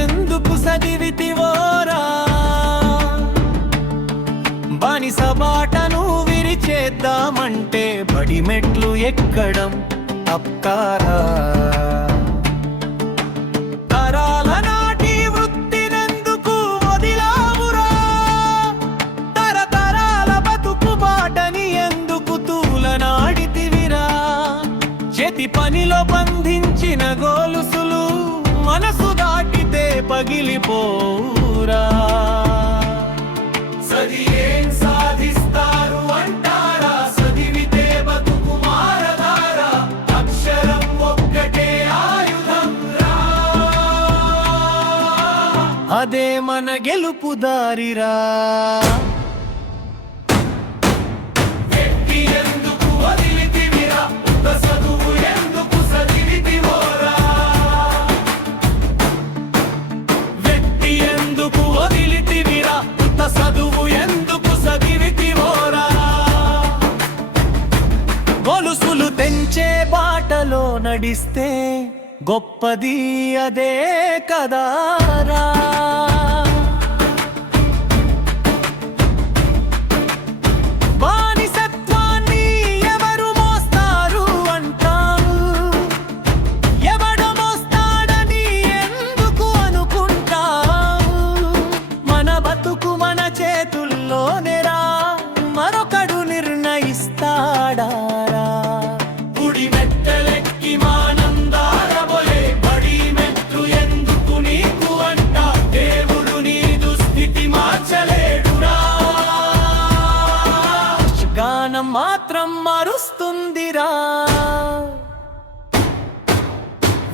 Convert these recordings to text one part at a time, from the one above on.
ఎందుకు చదివితివోరా బానిస బాటను విరిచేద్దామంటే బడి మెట్లు ఎక్కడం తప్పారా తరాల నాటి వృత్తినెందుకు వదిలావురా తరతరాల బతుకు బాటని ఎందుకు తూలనాడితివిరా చేతి పనిలో బంధించిన గోలుసులు మనసు దాటితే పగిలిపోరా సది ఏం సాధిస్తారు అంటారా చదివితే బతుకు మారదారా అక్షరం ఒక్కటే ఆయుధం రా అదే మన గెలుపు దారిరా చదువు ఎందుకు చదివితివోరా గొలుసులు తెంచే బాటలో నడిస్తే గొప్పది అదే కదారా బానిసత్వాన్ని ఎవరు మోస్తారు అంటారు ఎవడు మోస్తాడని ఎందుకు అనుకుంటావు మన బతుకు మన చేతుల్లోనేరా మరొకడు నిర్ణయిస్తాడారా గుడి మెట్టలెక్కి మానందారబోలే బడి మెట్లు ఎందుకు నీకు అంట దేవుడు నీ దుస్థితి మార్చలేడురా గానం మాత్రం మారుస్తుందిరా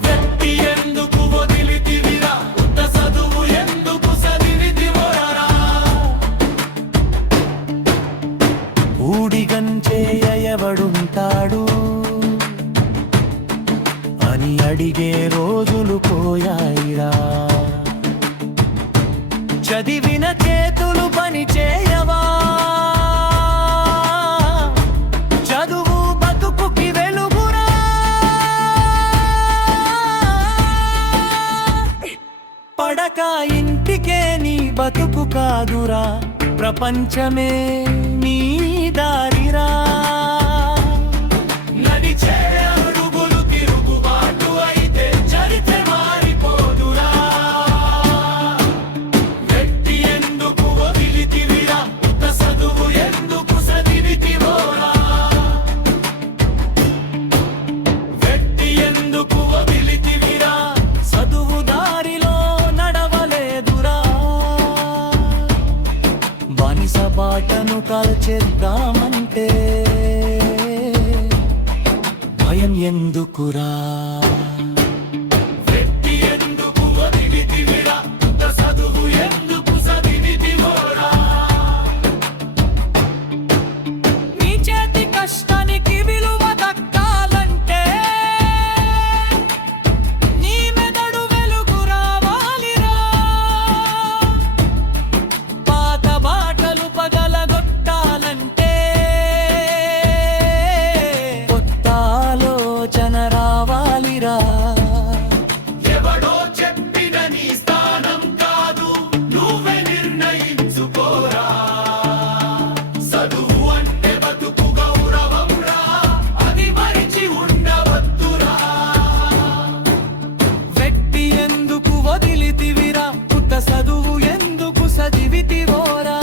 వ్యక్తి ఎందుకు వదిలితివిరా ఉత్త చదువు ఎందుకు చదివితివోరా ఊడిగంచేయవడుంటాడు అని అడిగే రోజులు పోయాయిరా చదివిన చేతులు పని చేయవా చదువు బతుకుకి వెలుగురా పడక ఇంటికే నీ బతుకు కాదురా ప్రపంచమే నీ దారిరా నడిచే అడుగులు తిరుగుబాటు అయితే చరిత్ర మారిపోదురా వ్యక్తి ఎందుకు వదిలితివిరా ఉత్త చదువు ఎందుకు చదివితివోరా వ్యక్తి ఎందుకు వదిలితివిరా చదువు దారిలో నడవలేదురా బానిస బాటను కాల్చేద్దామంటే భయం ఎందుకురా వ్యక్తి ఎందుకు వదిలితివిరా ఉత్త చదువు ఎందుకు చదివితివోరా నీ చేతి కష్టానికి విలువ దక్కాలంటే నీ మెదడు వెలుగు రావాలిరా పాత బాటలు పగలగొట్టాలంటే కొత్త ఆలోచన రావాలిరా ఎవడో చెప్పిన నీ స్థానం కాదు నువ్వే నిర్ణయించుకోరా చదువు అంటే బతుకు గౌరవం రా అది మరిచి ఉండవద్దురా వ్యక్తి ఎందుకు వదిలితివిరా ఉత్త చదువు ఎందుకు చదివితివోరా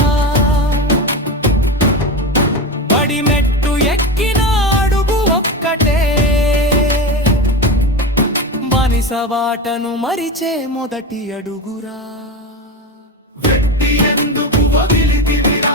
బడి మెట్టు ఎక్కిన అడుగు ఒక్కటే బానిస బాటను మరిచే మొదటి అడుగురా వ్యక్తి ఎందుకు వదిలితివిరా